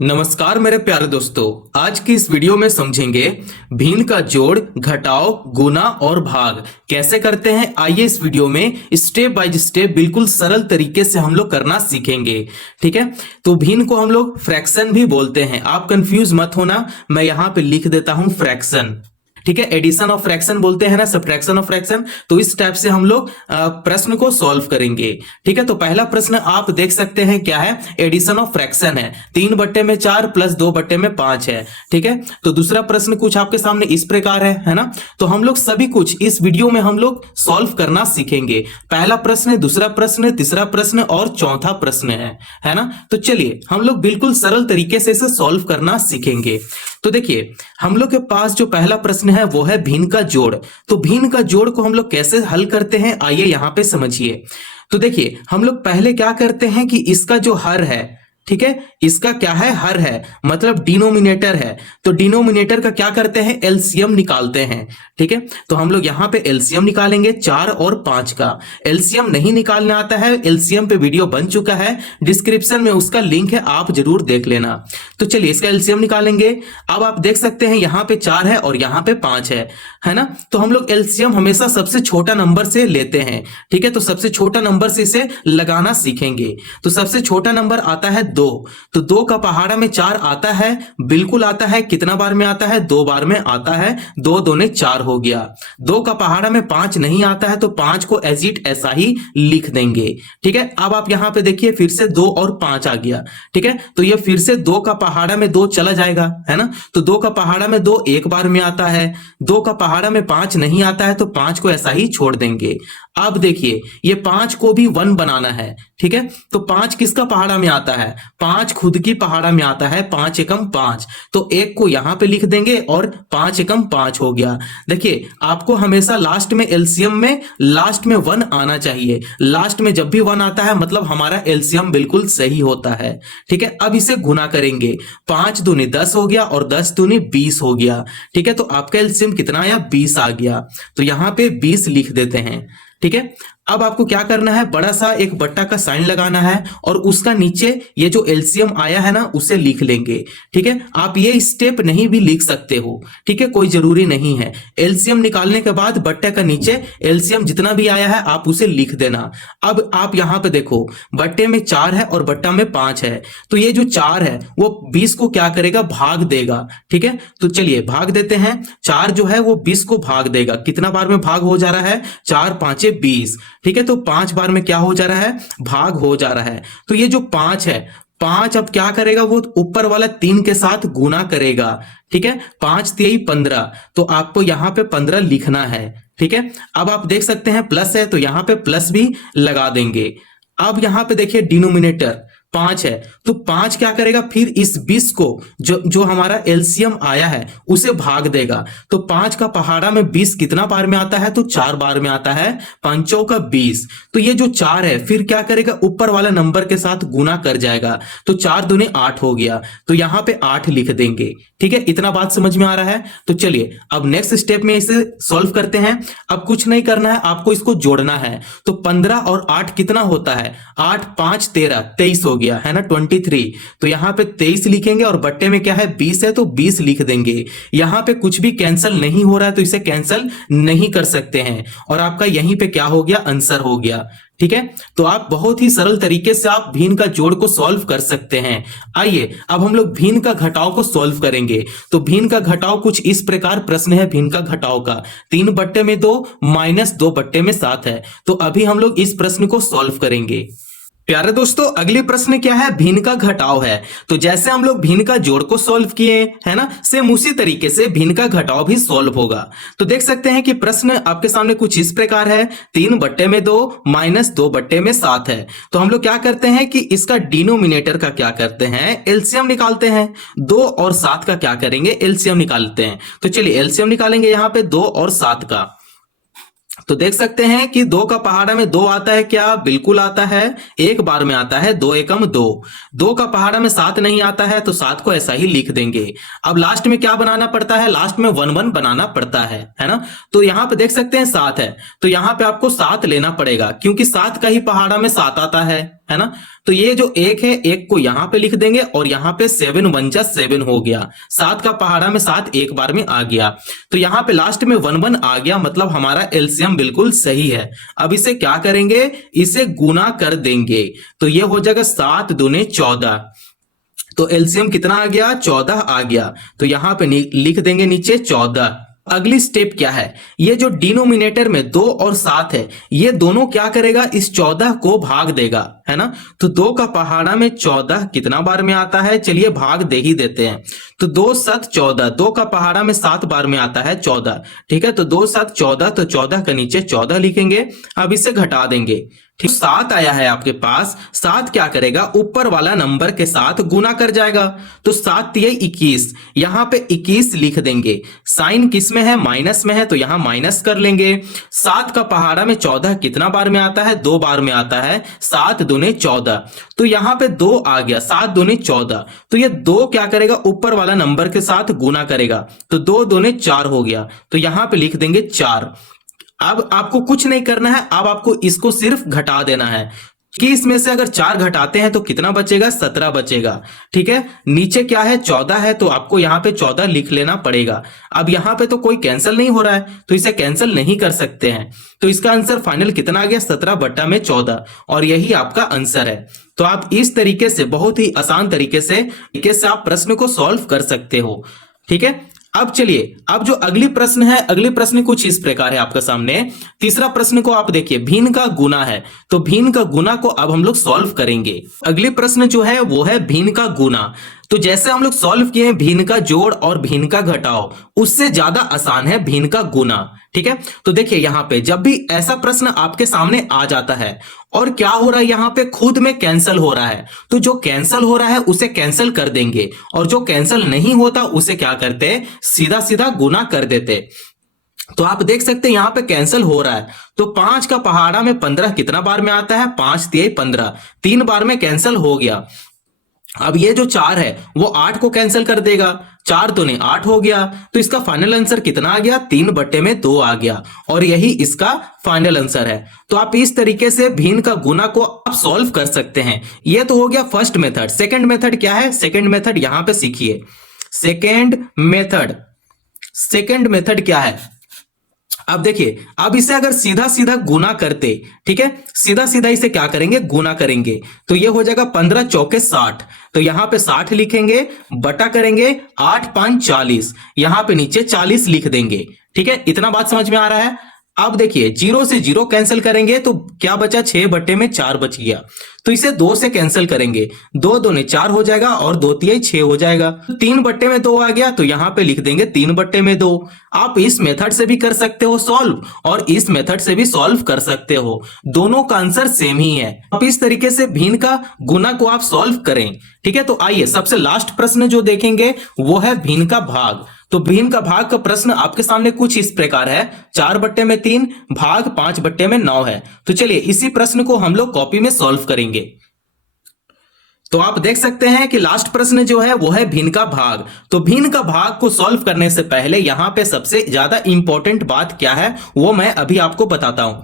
नमस्कार मेरे प्यारे दोस्तों, आज की इस वीडियो में समझेंगे भिन्न का जोड़, घटाव, गुना और भाग कैसे करते हैं। आइए इस वीडियो में स्टेप बाय स्टेप बिल्कुल सरल तरीके से हम लोग करना सीखेंगे। ठीक है, तो भिन्न को हम लोग फ्रैक्शन भी बोलते हैं, आप कंफ्यूज मत होना। मैं यहां पे लिख देता हूं फ्रैक्शन। ठीक है, एडिशन ऑफ फ्रैक्शन बोलते हैं ना, सब्ट्रैक्शन ऑफ फ्रैक्शन। तो इस टाइप से हम लोग प्रश्न को सॉल्व करेंगे। ठीक है, तो पहला प्रश्न आप देख सकते हैं क्या है, एडिशन ऑफ फ्रैक्शन है। 3/4 प्लस 2/5 है। ठीक है, तो दूसरा प्रश्न कुछ आपके सामने इस प्रकार है ना। तो हम लोग सभी कुछ इस वीडियो में हम लोग सॉल्व करना सीखेंगे। पहला प्रश्न, दूसरा प्रश्न, तीसरा प्रश्न और चौथा प्रश्न है ना। तो चलिए हम लोग बिल्कुल सरल तरीके से इसे सॉल्व करना सीखेंगे। तो देखिए, हम लोग के पास जो पहला प्रश्न है वो है भिन्न का जोड़। तो भिन्न का जोड़ को हम लोग कैसे हल करते हैं, आइए यहां पे समझिए। तो देखिए, हम लोग पहले क्या करते हैं कि इसका जो हर है, ठीक है, इसका क्या है, हर है, मतलब डिनोमिनेटर है। तो डिनोमिनेटर का क्या करते हैं, एलसीएम निकालते हैं। ठीक है, तो हम लोग यहां पे एलसीएम निकालेंगे 4 और 5 का। एलसीएम नहीं निकालना आता है, एलसीएम पे वीडियो बन चुका है, डिस्क्रिप्शन में उसका लिंक है, आप जरूर देख लेना। तो चलिए इसका एलसीएम निकालेंगे। अब आप देख सकते हैं यहां पे 4 है और यहां पे 5 है ना। तो हम लोग एलसीएम हमेशा सबसे छोटा नंबर से लेते हैं। ठीक है, तो सबसे छोटा नंबर से इसे लगाना सीखेंगे। तो सबसे छोटा नंबर आता है 2। तो 2 का पहाड़ा में 4 आता है, बिल्कुल आता है। कितना बार में आता है, 2 बार में आता है। 2 दूने 4 हो गया। 2 का पहाड़ा में 5 नहीं आता है, तो 5 को एज इट ऐसा ही लिख देंगे। ठीक है, अब आप यहां पे देखिए फिर से 2 और 5 आ गया। ठीक है, तो ये फिर से 2 का पहाड़ा में 2 चला जाएगा, है ना। तो 2 का पहाड़ा में 2 एक बार में आता है। 2 का पहाड़ा में 5 नहीं आता है, तो 5 को ऐसा ही छोड़ देंगे। अब देखिए, ये 5 को भी 1 बनाना है। ठीक है, तो 5 किसका पहाड़ा में आता है, 5 खुद की पहाड़ा में आता है। 5 एकम 5, तो 1 को यहां पे लिख देंगे और 5 एकम 5 हो गया। देखिए, आपको हमेशा लास्ट में एलसीएम में लास्ट में 1 आना चाहिए। लास्ट में जब भी 1 आता है मतलब हमारा एलसीएम बिल्कुल सही होता है। ठीक है, अब इसे गुना करेंगे। 5 दूनी 10 हो गया और 10 दूनी 20 हो गया। ठीक है, तो आपका एलसीएम कितना आया, 20 आ गया। तो यहां पे 20 लिख देते हैं। ठीक है, अब आपको क्या करना है, बड़ा सा एक बट्टा का साइन लगाना है और उसका नीचे ये जो एलसीएम आया है ना उसे लिख लेंगे। ठीक है, आप ये स्टेप नहीं भी लिख सकते हो। ठीक है, कोई जरूरी नहीं है। एलसीएम निकालने के बाद बट्टे का नीचे एलसीएम जितना भी आया है आप उसे लिख देना। अब आप यहां पे देखो, बट्टे में 4 है और बट्टा में 5 है। तो ये जो 4 है वो 20 को क्या करेगा, भाग देगा। ठीक है, तो चलिए भाग देते हैं। 4 जो है वो 20 को भाग देगा। कितना बार में भाग हो जा रहा है, 4 5 20। ठीक है, तो 5 बार में क्या हो जा रहा है, भाग हो जा रहा है। तो ये जो 5 है, 5 अब क्या करेगा, वो ऊपर वाला 3 के साथ गुना करेगा। ठीक है, 5 3 15, तो आपको यहां पे 15 लिखना है। ठीक है, अब आप देख सकते हैं प्लस है, तो यहां पे प्लस भी लगा देंगे। अब यहां पे देखिए डिनोमिनेटर 5 है, तो 5 क्या करेगा, फिर इस 20 को जो हमारा एलसीएम आया है उसे भाग देगा। तो 5 का पहाड़ा में 20 कितना बार में आता है, तो 4 बार में आता है। 5 का 20, तो ये जो 4 है फिर क्या करेगा, ऊपर वाला नंबर के साथ गुना कर जाएगा। तो 4 दूने 8 हो गया। तो यहां पे 8 लिख देंगे। ठीक है, इतना बात समझ में आ रहा है। तो चलिए अब नेक्स्ट स्टेप में इसे सॉल्व करते हैं। अब कुछ नहीं करना है, आपको इसको जोड़ना है। तो 15 और 8 कितना होता है, 8 5 13, 23 हो गया, है ना, 23। तो यहां पे 23 लिखेंगे और बट्टे में क्या है, 20 है, तो 20 लिख देंगे। यहां पे कुछ भी कैंसिल नहीं हो रहा है, तो इसे कैंसिल नहीं कर सकते हैं और आपका यहीं पे क्या हो गया, आंसर हो गया। ठीक है, तो आप बहुत ही सरल तरीके से आप भिन्न का जोड़ को सॉल्व कर सकते हैं। आइए अब हम लोग भिन्न का घटाव को सॉल्व करेंगे। तो भिन्न का घटाव कुछ इस प्रकार प्रश्न है भिन्न का घटाव का, 3/2 माइनस 2/7 है। तो अभी हम लोग इस प्रश्न को सॉल्व करेंगे। प्यारे दोस्तों, अगले प्रश्न क्या है, भिन्न का घटाव है। तो जैसे हम लोग भिन्न का जोड़ को सॉल्व किए है ना, सेम उसी तरीके से भिन्न का घटाव भी सॉल्व होगा। तो देख सकते हैं कि प्रश्न आपके सामने कुछ इस प्रकार है, 3/2 माइनस 2/7 है। तो हम लोग क्या करते हैं कि इसका डिनोमिनेटर का क्या करते हैं, एलसीएम निकालते हैं। 2 और 7 का क्या करेंगे, एलसीएम निकालते हैं। तो चलिए एलसीएम निकालेंगे यहां पे 2 और 7 का। तो देख सकते हैं कि 2 का पहाड़ा में 2 आता है क्या, बिल्कुल आता है, एक बार में आता है। 2 एकम 2। 2 का पहाड़ा में 7 नहीं आता है, तो 7 को ऐसा ही लिख देंगे। अब लास्ट में क्या बनाना पड़ता है, लास्ट में 1 1 बनाना पड़ता है ना। तो यहां पे देख सकते हैं 7 है, तो यहां पे आपको 7 लेना पड़ेगा क्योंकि 7 का ही पहाड़ा में 7 आता है है ना। तो ये जो एक है, एक को यहां पे लिख देंगे और यहां पे 7 1 जा 7 हो गया, 7 का पहाड़ा में 7 एक बार में आ गया। तो यहां पे लास्ट में 1 1 आ गया, मतलब हमारा एलसीएम बिल्कुल सही है। अब इसे क्या करेंगे, इसे गुना कर देंगे। तो ये हो जाएगा 7 दूने 14, तो एलसीएम कितना आ गया, 14 आ गया। तो यहां पे लिख देंगे नीचे 14। अगली स्टेप क्या है, ये जो डिनोमिनेटर में 2 और 7 है, ये दोनों क्या करेगा, इस 14 को भाग देगा, है ना। तो 2 का पहाड़ा में 14 कितना बार में आता है, चलिए भाग दे ही देते हैं। तो 2 7 14, 2 का पहाड़ा में 7 बार में आता है 14, ठीक है। तो 2 7 14, तो 14 का नीचे 14 लिखेंगे। अब इसे घटा देंगे, ठीक। 7 आया है आपके पास, 7 क्या करेगा, ऊपर वाला नंबर के साथ गुना कर जाएगा। तो 7 तिये 21, यहां पे 21 लिख देंगे। साइन किस में है, माइनस में है, तो यहां माइनस कर लेंगे। 7 का पहाड़ा में 14 कितना बार में आता है, 2 बार में आता है, 7 दूने 14। तो यहां पे 2 आ गया, 7 दूने 14। तो ये 2 क्या करेगा, ऊपर वाला नंबर के साथ गुना करेगा। तो 2 दूने 4 हो गया, तो यहां पे लिख देंगे 4। अब आपको कुछ नहीं करना है, अब आपको इसको सिर्फ घटा देना है कि इसमें से अगर 4 घटाते हैं तो कितना बचेगा, 17 बचेगा, ठीक है। नीचे क्या है, 14 है, तो आपको यहां पे 14 लिख लेना पड़ेगा। अब यहां पे तो कोई कैंसिल नहीं हो रहा है, तो इसे कैंसिल नहीं कर सकते हैं। तो इसका आंसर फाइनल कितना आ गया, 17 बट्टा में 14, और यही आपका आंसर है। तो आप इस तरीके से, बहुत ही आसान तरीके से आप प्रश्न को सॉल्व कर सकते हो, ठीक है। अब चलिए, अब जो अगली प्रश्न है, अगली प्रश्न कुछ इस प्रकार है आपके सामने। तीसरा प्रश्न को आप देखिए, भिन्न का गुना है, तो भिन्न का गुना को अब हम लोग सॉल्व करेंगे। अगली प्रश्न जो है वो है भिन्न का गुना। तो जैसे हम लोग सॉल्व किए हैं भिन्न का जोड़ और भिन्न का घटाव, उससे ज्यादा आसान है भिन्न का गुना, ठीक है। तो देखिए यहां पे जब भी ऐसा प्रश्न आपके सामने आ जाता है और क्या हो रहा है, यहां पे खुद में कैंसिल हो रहा है, तो जो कैंसिल हो रहा है उसे कैंसिल कर देंगे, और जो कैंसिल नहीं होता उसे क्या करते, सीधा सीधा गुना कर देते। तो आप देख सकते हैं यहां पे कैंसिल हो रहा है। तो 5 का पहाड़ा में 15 कितना बार में आता है, 5 तिये 15, 3 बार में कैंसिल हो गया। अब ये जो 4 है वो 8 को कैंसिल कर देगा, 4 दूने 8 हो गया। तो इसका फाइनल आंसर कितना आ गया, 3 बट्टे में 2 आ गया, और यही इसका फाइनल आंसर है। तो आप इस तरीके से भिन्न का गुना को आप सॉल्व कर सकते हैं। ये तो हो गया फर्स्ट मेथड। सेकंड मेथड क्या है, सेकंड मेथड यहां पे सीखिए। सेकंड मेथड क्या है, अब देखिए, अब इसे अगर सीधा सीधा गुना करते, ठीक है, सीधा सीधा इसे क्या करेंगे, गुना करेंगे। तो ये हो जाएगा 15 चौके 60, तो यहां पे 60 लिखेंगे, बटा करेंगे 8 5 40, यहां पे नीचे 40 लिख देंगे, ठीक है। इतना बात समझ में आ रहा है। अब देखिए 0 से 0 कैंसिल करेंगे तो क्या बचा, 6 बट्टे में 4 बच गया। तो इसे 2 से कैंसिल करेंगे, 2 दूने 4 हो जाएगा और 2 तिये 6 हो जाएगा। 3 बट्टे में 2 आ गया, तो यहां पे लिख देंगे 3 बट्टे में 2। आप इस मेथड से भी कर सकते हो सॉल्व, और इस मेथड से भी सॉल्व कर सकते हो, दोनों का आंसर सेम ही है। आप इस तरीके से भिन्न का गुना को आप सॉल्व करें, ठीक है। तो आइए सबसे लास्ट प्रश्न जो देखेंगे वो है भिन्न का भाग। तो भिन्न का भाग का प्रश्न आपके सामने कुछ इस प्रकार है, 4 बट्टे में 3 भाग 5 बट्टे में 9 है। तो चलिए इसी प्रश्न को हम लोग कॉपी में सॉल्व करेंगे। तो आप देख सकते हैं कि लास्ट प्रश्न जो है वो है भिन्न का भाग। तो भिन्न का भाग को सॉल्व करने से पहले यहां पे सबसे ज्यादा इंपॉर्टेंट बात क्या है वो मैं अभी आपको बताता हूं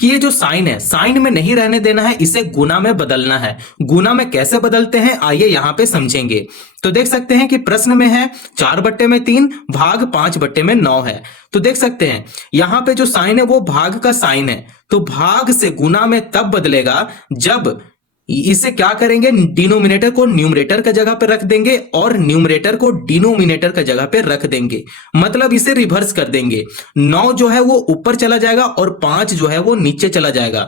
कि ये जो साइन है, साइन में नहीं रहने देना है, इसे गुना में बदलना है। गुना में कैसे बदलते हैं आइए यहां पे समझेंगे। तो देख सकते हैं कि प्रश्न में है 4 बट्टे में 3 भाग 5 बट्टे में 9 है। तो देख सकते हैं यहां पे जो साइन है वो भाग का साइन है, तो भाग से गुना में तब बदलेगा जब इसे क्या करेंगे, डिनोमिनेटर को न्यूमरेटर का जगह पे रख देंगे और न्यूमरेटर को डिनोमिनेटर का जगह पे रख देंगे, मतलब इसे रिवर्स कर देंगे। 9 जो है वो ऊपर चला जाएगा और 5 जो है वो नीचे चला जाएगा।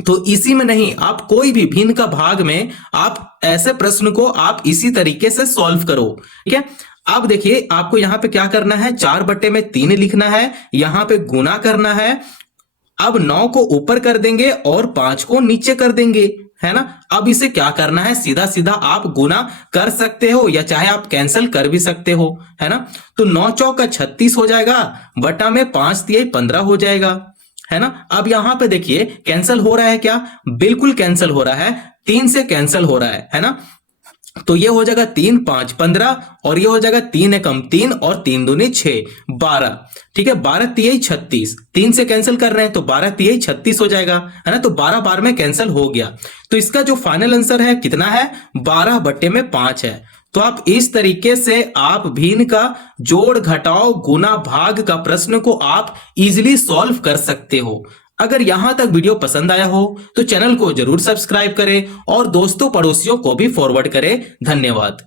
तो इसी में नहीं, आप कोई भी भिन्न का भाग में आप ऐसे प्रश्न को आप इसी तरीके से सॉल्व करो, ठीक है। अब देखिए आपको यहां पे क्या करना है, 4 बट्टे में 3 लिखना है, यहां पे गुना करना है। अब 9 को ऊपर कर देंगे और 5 को नीचे कर देंगे, है ना। अब इसे क्या करना है, सीधा सीधा आप गुना कर सकते हो या चाहे आप कैंसिल कर भी सकते हो, है ना। तो 9 चौका 36 हो जाएगा, बटा में 5 तिये 15 हो जाएगा, है ना। अब यहां पे देखिए कैंसिल हो रहा है क्या, बिल्कुल कैंसिल हो रहा है, 3 से कैंसिल हो रहा है ना। तो ये हो जाएगा 3 5 15 और ये हो जाएगा 3 एकम 3 और 3 दूनी 6 12। ठीक है, 12 तिहाई 36, 3 से कैंसिल कर रहे हैं तो 12 तिहाई 36 हो जाएगा, है ना। तो 12 बार में कैंसिल हो गया। तो इसका जो फाइनल आंसर है कितना है, 12/5 है। तो आप इस तरीके से आप भिन्न का जोड़ घटाव गुना भाग का प्रश्न को आप इजीली सॉल्व कर सकते हो। अगर यहां तक वीडियो पसंद आया हो तो चैनल को जरूर सब्सक्राइब करें और दोस्तों पड़ोसियों को भी फॉरवर्ड करें। धन्यवाद।